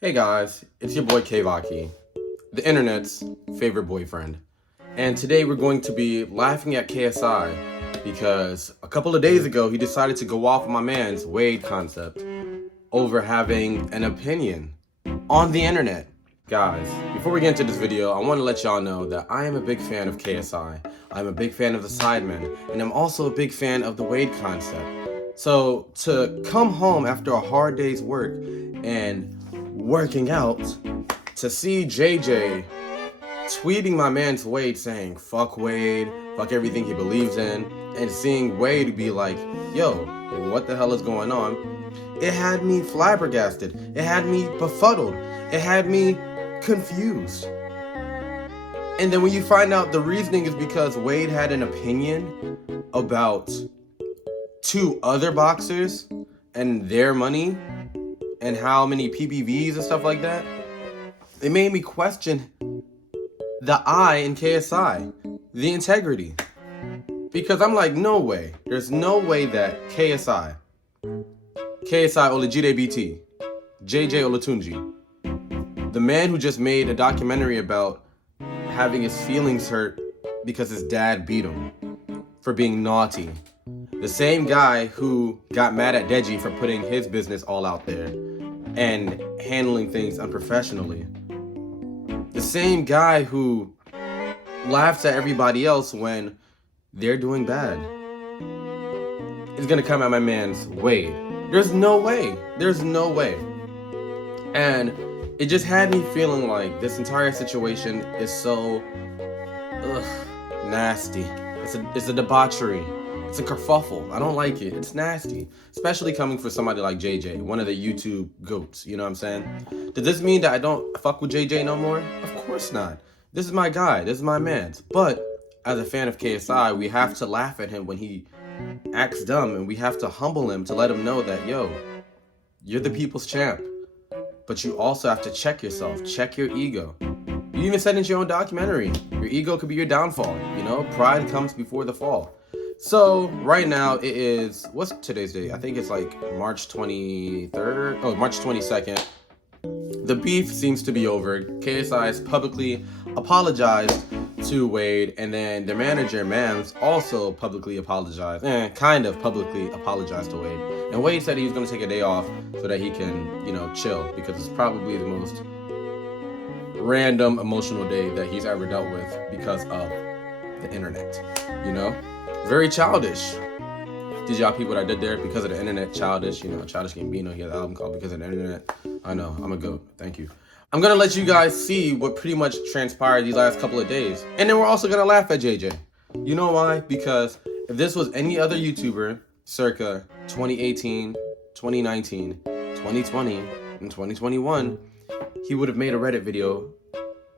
Hey guys, it's your boy KEVAKI, the internet's favorite boyfriend. And today we're going to be laughing at KSI because a couple of days ago he decided to go off on my man's w.a.d.e concept over having an opinion on the internet. Guys, before we get into this video, I want to let y'all know that I am a big fan of KSI. I'm a big fan of the Sidemen, and I'm also a big fan of the w.a.d.e concept. So to come home after a hard day's work and working out, to see JJ tweeting my man's w.a.d.e saying fuck w.a.d.e, fuck everything he believes in, and seeing w.a.d.e be like, yo, what the hell is going on? It had me flabbergasted. It had me befuddled. It had me confused. And then when you find out the reasoning is because w.a.d.e had an opinion about two other boxers and their money and how many PPVs and stuff like that, it made me question the I in KSI, the integrity. Because I'm like, no way. There's no way that KSI Olajide BT, JJ Olatunji, the man who just made a documentary about having his feelings hurt because his dad beat him for being naughty, the same guy who got mad at Deji for putting his business all out there and handling things unprofessionally, the same guy who laughs at everybody else when they're doing bad, is gonna come at my man's w.a.d.e. There's no way. There's no way. And it just had me feeling like this entire situation is so nasty. It's a debauchery. It's a kerfuffle. I don't like it. It's nasty. Especially coming from somebody like JJ, one of the YouTube goats. You know what I'm saying? Does this mean that I don't fuck with JJ no more? Of course not. This is my guy. This is my man. But as a fan of KSI, we have to laugh at him when he acts dumb, and we have to humble him to let him know that, yo, you're the people's champ. But you also have to check yourself. Check your ego. You even said in your own documentary, your ego could be your downfall. You know, pride comes before the fall. So right now it is, what's today's date? I think it's like March 23rd. Oh, March 22nd. The beef seems to be over. KSI has publicly apologized to w.a.d.e, and then their manager, Mams, also publicly apologized. Kind of publicly apologized to w.a.d.e. And w.a.d.e said he was going to take a day off so that he can, you know, chill, because it's probably the most random emotional day that he's ever dealt with because of the internet, you know? Very childish. Did y'all peep what I did there? Because of the internet, childish. You know, Childish Gambino, he has an album called Because of the Internet. I know, I'm a goat. Thank you. I'm gonna let you guys see what pretty much transpired these last couple of days. And then we're also gonna laugh at JJ. You know why? Because if this was any other YouTuber circa 2018, 2019, 2020, and 2021, he would have made a Reddit video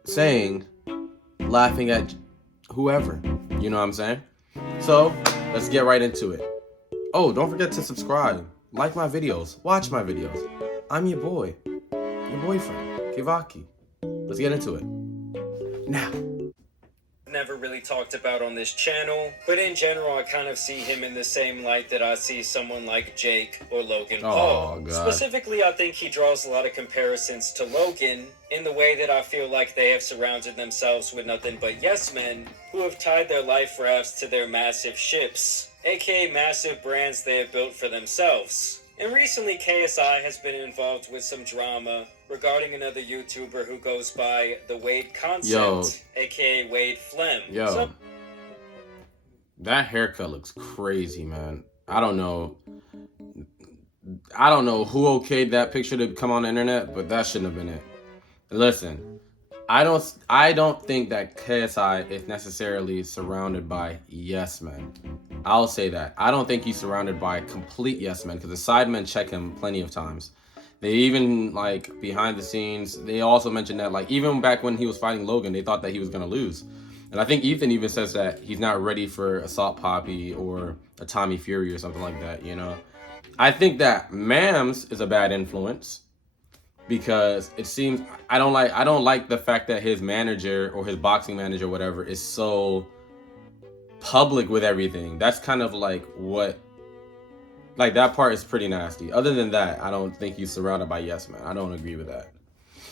saying, laughing at whoever. You know what I'm saying? So, let's get right into it. Oh, don't forget to subscribe, like my videos, watch my videos. I'm your boy, your boyfriend, KEVAKI. Let's get into it. Now. Never really talked about on this channel, but in general I kind of see him in the same light that I see someone like Jake or Logan Paul. God. Specifically, I think he draws a lot of comparisons to Logan in the way that I feel like they have surrounded themselves with nothing but yes men who have tied their life rafts to their massive ships, aka massive brands they have built for themselves. And recently KSI has been involved with some drama regarding another YouTuber who goes by the w.a.d.e concept, aka w.a.d.e Plem. Yo, that haircut looks crazy, man. I don't know who okayed that picture to come on the internet, but that shouldn't have been it. Listen, I don't think that KSI is necessarily surrounded by yes men. I'll say that. I don't think he's surrounded by complete yes men, because the Sidemen check him plenty of times. They even, like, behind the scenes, they also mentioned that, like, even back when he was fighting Logan, they thought that he was going to lose. And I think Ethan even says that he's not ready for a Salt Poppy or a Tommy Fury or something like that, you know? I think that Mams is a bad influence, because it seems, I don't like the fact that his manager or his boxing manager or whatever is so public with everything. That's kind of like what, like, that part is pretty nasty. Other than that, I don't think he's surrounded by yes men. I don't agree with that.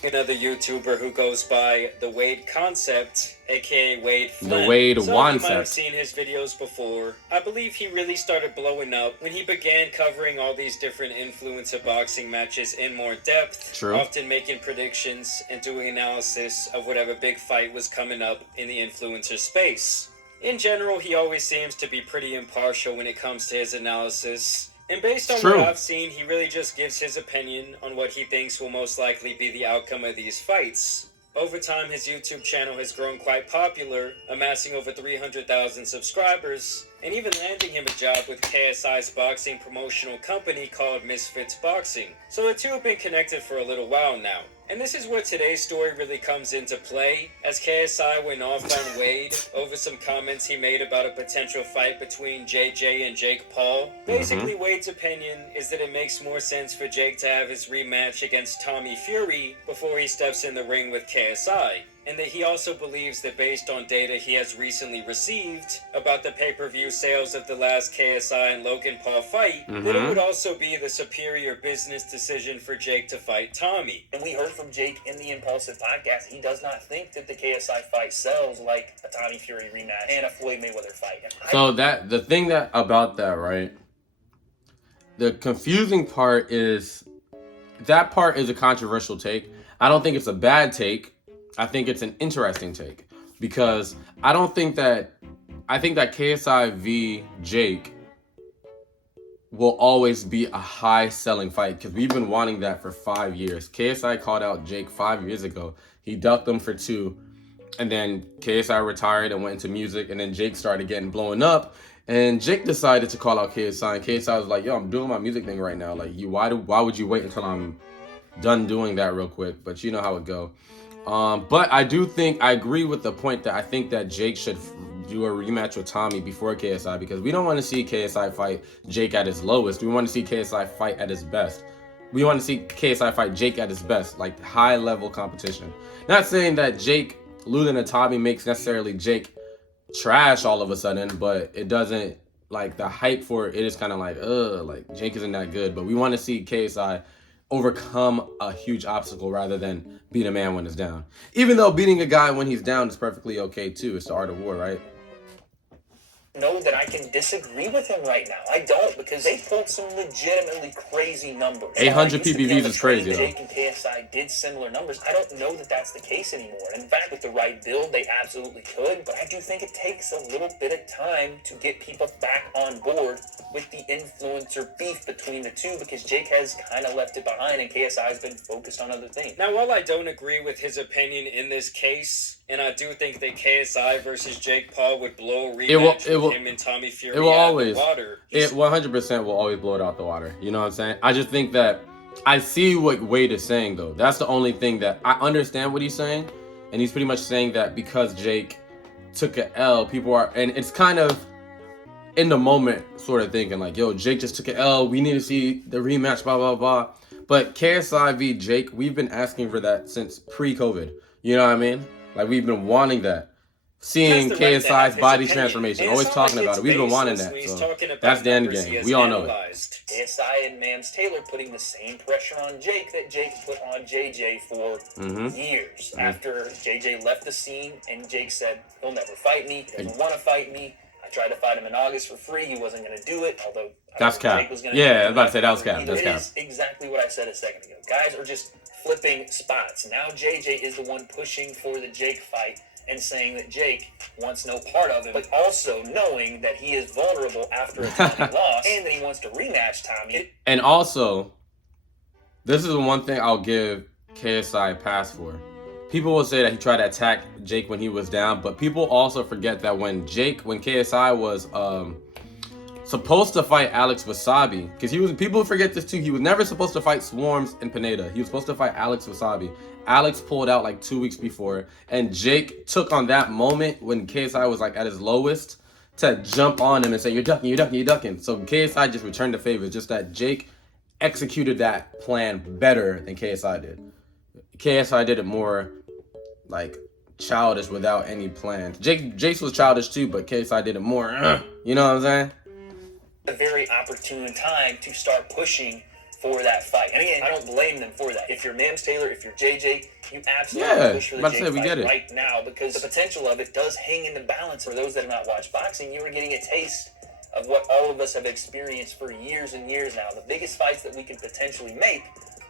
another YouTuber who goes by the w.a.d.e Concept, aka w.a.d.E The Flem. w.a.d.E Some of you might have Concept. seen his videos before. I believe he really started blowing up when he began covering all these different influencer boxing matches in more depth, True. often making predictions and doing analysis of whatever big fight was coming up in the influencer space. In general, he always seems to be pretty impartial when it comes to his analysis. And based on what I've seen, he really just gives his opinion on what he thinks will most likely be the outcome of these fights. Over time, his YouTube channel has grown quite popular, amassing over 300,000 subscribers, and even landing him a job with KSI's boxing promotional company called Misfits Boxing. So the two have been connected for a little while now. And this is where today's story really comes into play, as KSI went off on w.a.d.E over some comments he made about a potential fight between JJ and Jake Paul. Basically, w.a.d.'s opinion is that it makes more sense for Jake to have his rematch against Tommy Fury before he steps in the ring with KSI. And that he also believes that based on data he has recently received about the pay-per-view sales of the last KSI and Logan Paul fight, that it would also be the superior business decision for Jake to fight Tommy. And we heard from Jake in the Impulsive podcast, he does not think that the KSI fight sells like a Tommy Fury rematch and a Floyd Mayweather fight. So the thing about that, right? The confusing part is that part is a controversial take. I don't think it's a bad take. I think it's an interesting take because I think that KSI v Jake will always be a high selling fight because we've been wanting that for 5 years. KSI called out Jake 5 years ago. He ducked him for 2, and then KSI retired and went into music, and then Jake started getting blown up, and Jake decided to call out KSI, and KSI was like, yo, I'm doing my music thing right now. Like, why would you wait until I'm done doing that real quick? But you know how it go. But I agree with the point that I think that Jake should do a rematch with Tommy before KSI because we don't want to see KSI fight Jake at his lowest. We want to see KSI fight at his best. We want to see KSI fight Jake at his best, like high level competition. Not saying that Jake losing to Tommy makes necessarily Jake trash all of a sudden, but it doesn't, like, the hype for it is kind of like Jake isn't that good. But we want to see KSI overcome a huge obstacle rather than beat a man when it's down. Even though beating a guy when he's down is perfectly okay too. It's the art of war, right? Know that I can disagree with him right now. I don't, because they pulled some legitimately crazy numbers. 800 PPVs is crazy, though. Jake and KSI did similar numbers. I don't know that that's the case anymore. In fact, with the right build, they absolutely could, but I do think it takes a little bit of time to get people back on board with the influencer beef between the two, because Jake has kind of left it behind and KSI has been focused on other things. Now, while I don't agree with his opinion in this case, and I do think that KSI versus Jake Paul would blow a rematch with him and Tommy Fury it will out always, of the water. It 100% will always blow it out the water. You know what I'm saying? I just think that I see what w.a.d.E is saying, though. That's the only thing that I understand what he's saying. And he's pretty much saying that because Jake took an L, people are, and it's kind of in the moment sort of thinking like, yo, Jake just took an L. We need to see the rematch, blah, blah, blah. But KSI v Jake, we've been asking for that since pre-COVID. You know what I mean? Like, we've been wanting that. Seeing KSI's body transformation. Always talking about it. We've been wanting that. So that's the end game. We all know it. KSI and Mams Taylor putting the same pressure on Jake that Jake put on JJ for years. After JJ left the scene and Jake said, he'll never fight me. He doesn't want to fight me. I tried to fight him in August for free. He wasn't going to do it, although that's cap. Yeah, I was about to say that was cap. That's cap. It is exactly what I said a second ago. Guys are just flipping spots. Now JJ is the one pushing for the Jake fight and saying that Jake wants no part of it, but also knowing that he is vulnerable after a Tommy loss and that he wants to rematch Tommy. And also, this is the one thing I'll give KSI a pass for. People will say that he tried to attack Jake when he was down, but people also forget that when KSI was supposed to fight Alex Wasabi, because people forget this too, he was never supposed to fight Swarms and Pineda. He was supposed to fight Alex Wasabi. Alex pulled out like 2 weeks before, and Jake took on that moment when KSI was like at his lowest to jump on him and say, you're ducking, you're ducking, you're ducking. So KSI just returned the favor, just that Jake executed that plan better than KSI did. KSI did it more like childish without any plans. Jace was childish too, but KSI did it more, you know what I'm saying? A very opportune time to start pushing for that fight. And again, I don't blame them for that. If you're Mams Taylor, if you're JJ, you absolutely push for the Jake fight right now, because the potential of it does hang in the balance. For those that have not watched boxing, you are getting a taste of what all of us have experienced for years and years now. The biggest fights that we can potentially make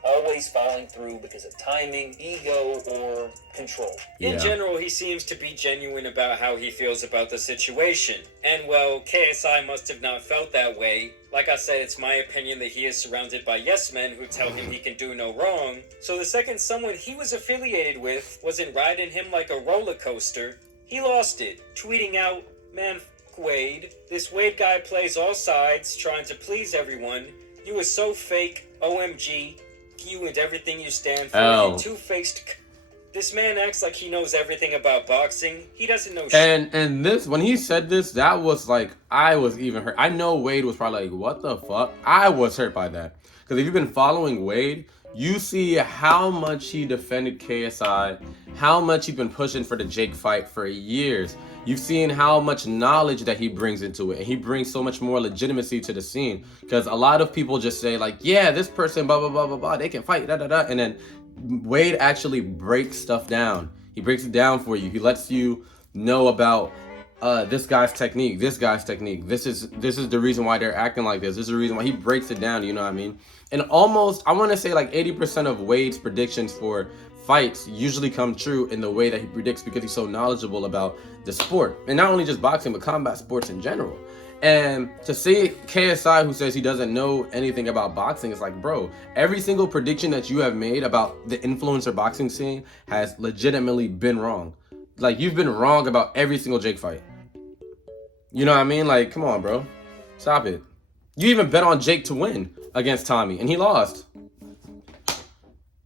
always falling through because of timing, ego, or control. In general, he seems to be genuine about how he feels about the situation. And well, KSI must have not felt that way. Like I said, it's my opinion that he is surrounded by yes men who tell him he can do no wrong. So the second someone he was affiliated with wasn't riding him like a roller coaster, he lost it, tweeting out, "Man, f*** Wade. This Wade guy plays all sides, trying to please everyone. You are so fake, OMG. You and everything you stand for, you two-faced This man acts like he knows everything about boxing. He doesn't know shit. And this, when he said this, that was like, I was even hurt. I know Wade was probably like, what the fuck? I was hurt by that. Because if you've been following Wade, you see how much he defended KSI, how much he's been pushing for the Jake fight for years. You've seen how much knowledge that he brings into it, and he brings so much more legitimacy to the scene. Because a lot of people just say like, yeah, this person, blah, blah, blah, blah, blah, they can fight, da, da, da. And then Wade actually breaks stuff down. He breaks it down for you. He lets you know about this guy's technique, this guy's technique. This is the reason why they're acting like this. This is the reason why. He breaks it down, you know what I mean? And almost, I want to say like 80% of Wade's predictions for fights usually come true in the way that he predicts, because he's so knowledgeable about the sport. And not only just boxing, but combat sports in general. And to see KSI, who says he doesn't know anything about boxing, it's like, bro, every single prediction that you have made about the influencer boxing scene has legitimately been wrong. Like, you've been wrong about every single Jake fight. You know what I mean? Like, come on, bro. Stop it. You even bet on Jake to win against Tommy, and he lost.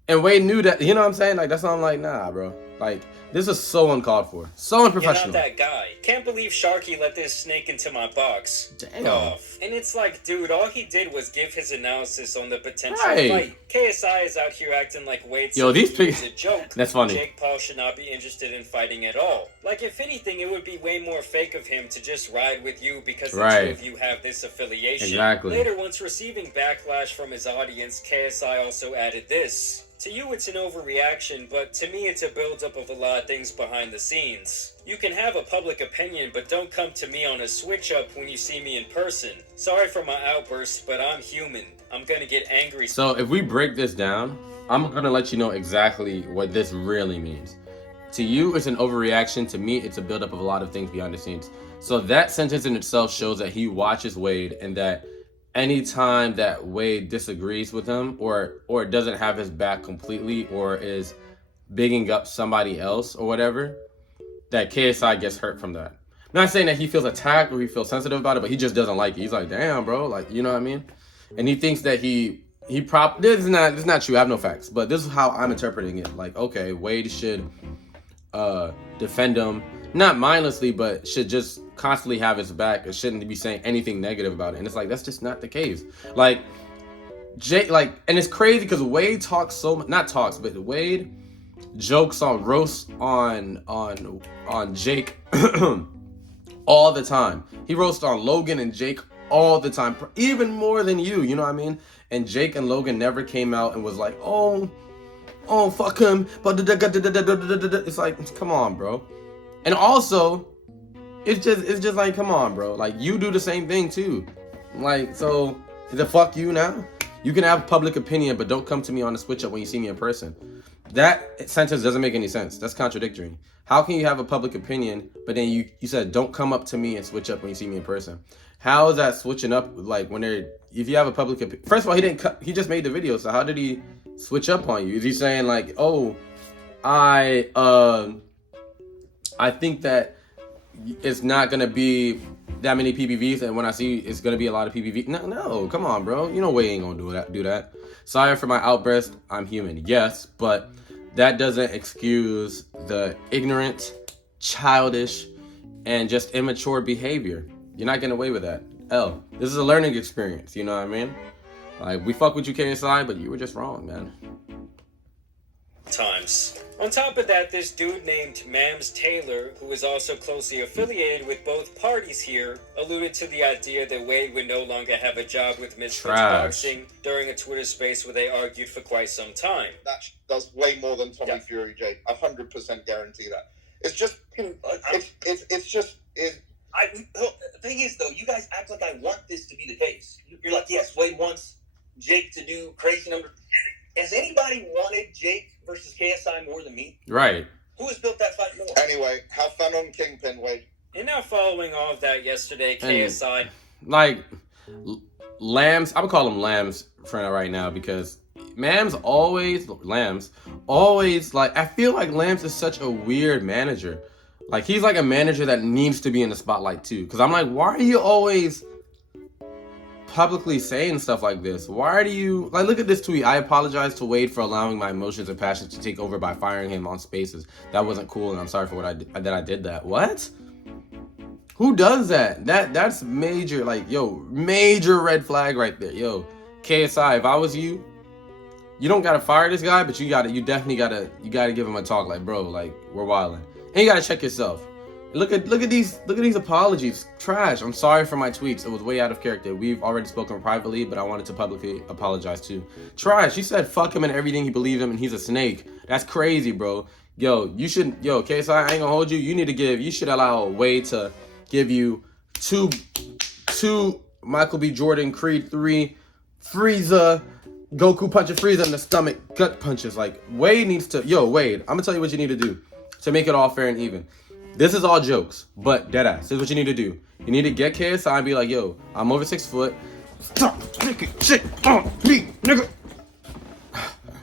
And Wade knew that, you know what I'm saying? Like, that's why I'm like, nah, bro. Like, this is so uncalled for. So unprofessional. You're not that guy. Can't believe Sharky let this snake into my box. Damn. Off. And it's like, dude, all he did was give his analysis on the potential fight. KSI is out here acting like Wade said these is a joke. That's funny. Jake Paul should not be interested in fighting at all. Like, if anything, it would be way more fake of him to just ride with you because the two of you have this affiliation. Exactly. Later, once receiving backlash from his audience, KSI also added this. To you, it's an overreaction, but to me, it's a buildup of a lot of things behind the scenes. You can have a public opinion, but don't come to me on a switch-up when you see me in person. Sorry for my outbursts, but I'm human. I'm gonna get angry. So if we break this down, I'm gonna let you know exactly what this really means. To you, it's an overreaction. To me, it's a buildup of a lot of things behind the scenes. So that sentence in itself shows that he watches Wade, and that anytime that Wade disagrees with him or doesn't have his back completely, or is bigging up somebody else or whatever, that KSI gets hurt from that. I'm not saying that he feels attacked or he feels sensitive about it, but he just doesn't like it. He's like, damn, bro, like, you know what I mean? And he thinks that this is not true. I have no facts, but this is how I'm interpreting it. Like, okay, Wade should defend him, not mindlessly, but should just constantly have his back. It shouldn't be saying anything negative about it. And it's like, that's just not the case. Like, Jake, like, and it's crazy because Wade talks so much, not talks, but Wade jokes on roasts on Jake all the time. He roasts on Logan and Jake all the time, even more than you know what I mean? And Jake and Logan never came out and was like, oh, fuck him. But it's like, come on, bro. And also, it's just like, come on, bro. Like, you do the same thing too. Like, so is it fuck you now? You can have public opinion, but don't come to me on the switch up when you see me in person. That sentence doesn't make any sense. That's contradictory. How can you have a public opinion, but then you said don't come up to me and switch up when you see me in person? How is that switching up? Like, if you have a public opinion, first of all, he just made the video, so how did he switch up on you? Is he saying like, oh, I think that it's not gonna be that many PPVs, and when I see it's gonna be a lot of PPV. No, come on, bro. You know Wade ain't gonna do that. Sorry for my outburst. I'm human, yes, but that doesn't excuse the ignorant, childish, and just immature behavior. You're not getting away with that. This is a learning experience. You know what I mean? Like, we fuck with you, KSI, but you were just wrong, man. times. On top of that, this dude named Mams Taylor, who is also closely affiliated with both parties here, alluded to the idea that Wade would no longer have a job with Misfits Boxing during a Twitter space where they argued for quite some time. That does way more than Tommy Fury, Jake. 100% guarantee that. It's just, the thing is, though, you guys act like I want this to be the case. You're like, yes, Wade wants Jake to do crazy numbers. Has anybody wanted Jake versus KSI more than me? Right. Who has built that fight more? Anyway, have fun on Kingpin, Wade. And now following all of that yesterday, KSI... Like, Lambs, I would call him Lambs for right now because Lambs always, like, I feel like Lambs is such a weird manager. Like, he's like a manager that needs to be in the spotlight too. Because I'm like, why are you always publicly saying stuff like this? Why do you, like, look at this tweet. I apologize to Wade for allowing my emotions and passions to take over by firing him on spaces. That wasn't cool and I'm sorry for what I did that. What? Who does that? That's major, like, yo, major red flag right there. Yo, KSI, if I was you, you don't gotta fire this guy, but you definitely gotta give him a talk, like, bro, like, we're wilding. And you gotta check yourself. Look at these apologies. Trash. I'm sorry for my tweets. It was way out of character. We've already spoken privately, but I wanted to publicly apologize too. Trash. You said fuck him and everything he believes in, and he's a snake. That's crazy, bro. Yo, KSI, I ain't gonna hold you. You should allow Wade to give you two Michael B. Jordan, Creed 3, Frieza, Goku punching Frieza in the stomach, gut punches. Like, Wade needs to, Wade, I'm gonna tell you what you need to do to make it all fair and even. This is all jokes, but deadass. This is what you need to do. You need to get KSI and be like, yo, I'm over 6 foot. Stop speaking shit on me, nigga.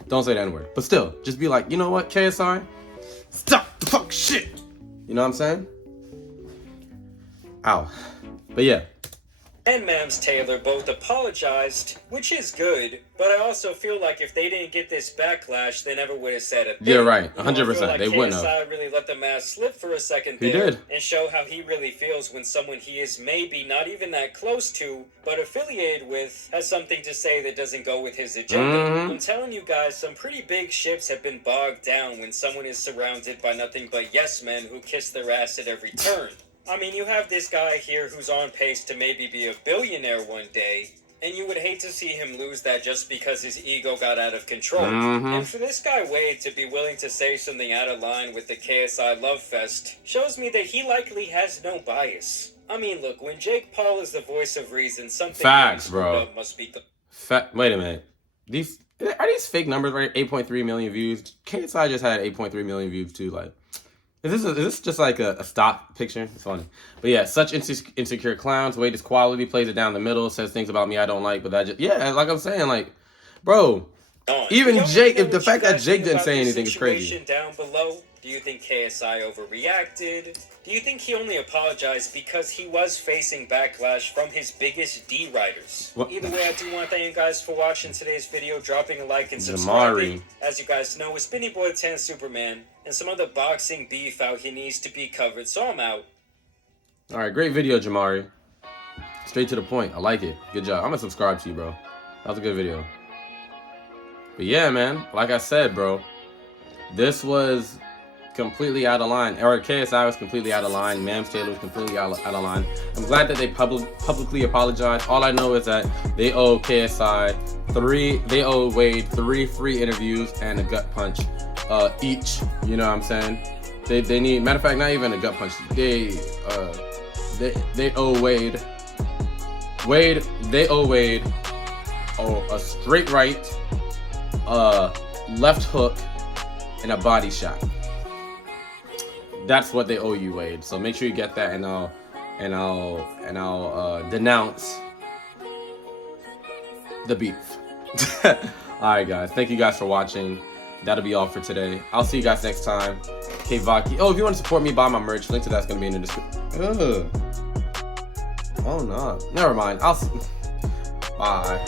Don't say that N-word. But still, just be like, you know what, KSI? Stop the fuck shit. You know what I'm saying? Ow. But yeah. And Mams Taylor both apologized, which is good, but I also feel like if they didn't get this backlash, they never would have said it. Yeah, right. 100%. I feel like they wouldn't have. KSI really let the mask slip for a second there. He did. And show how he really feels when someone he is maybe not even that close to, but affiliated with, has something to say that doesn't go with his agenda. I'm telling you guys, some pretty big ships have been bogged down when someone is surrounded by nothing but yes men who kiss their ass at every turn. I mean, you have this guy here who's on pace to maybe be a billionaire one day, and you would hate to see him lose that just because his ego got out of control. And for this guy Wade to be willing to say something out of line with the KSI love fest shows me that he likely has no bias. I mean, look, when Jake Paul is the voice of reason, something facts, bro. Must be Wait a minute. Are these fake numbers, right? 8.3 million views. KSI just had 8.3 million views too, like. Is this just like a stock picture? It's funny. But yeah, such insecure clowns. Wade is quality, plays it down the middle, says things about me I don't like, but that just, yeah, like I'm saying, like, bro, even Jake, if the fact that Jake didn't say anything is crazy. Down below, do you think KSI overreacted? Do you think he only apologized because he was facing backlash from his biggest D writers? Either way, I do want to thank you guys for watching today's video, dropping a like and subscribing. As you guys know, with Spinny Boy 10 Superman and some other boxing beef out here needs to be covered, so I'm out. All right, great video, Jamari. Straight to the point. I like it. Good job. I'm gonna subscribe to you, bro. That was a good video. But yeah, man, like I said, bro, this was completely out of line. Or KSI was completely out of line. Mams Taylor was completely out of line. I'm glad that they publicly apologized. All I know is that they owe KSI Wade 3 free interviews and a gut punch each. You know what I'm saying? They need, matter of fact, not even a gut punch. They owe Wade. They owe Wade a straight right, left hook, and a body shot. That's what they owe you, Wade. So make sure you get that, and I'll denounce the beef. All right, guys. Thank you guys for watching. That'll be all for today. I'll see you guys next time. KEVAKI. Oh, if you want to support me, buy my merch. Link to that's gonna be in the description. Oh no. Never mind. Bye.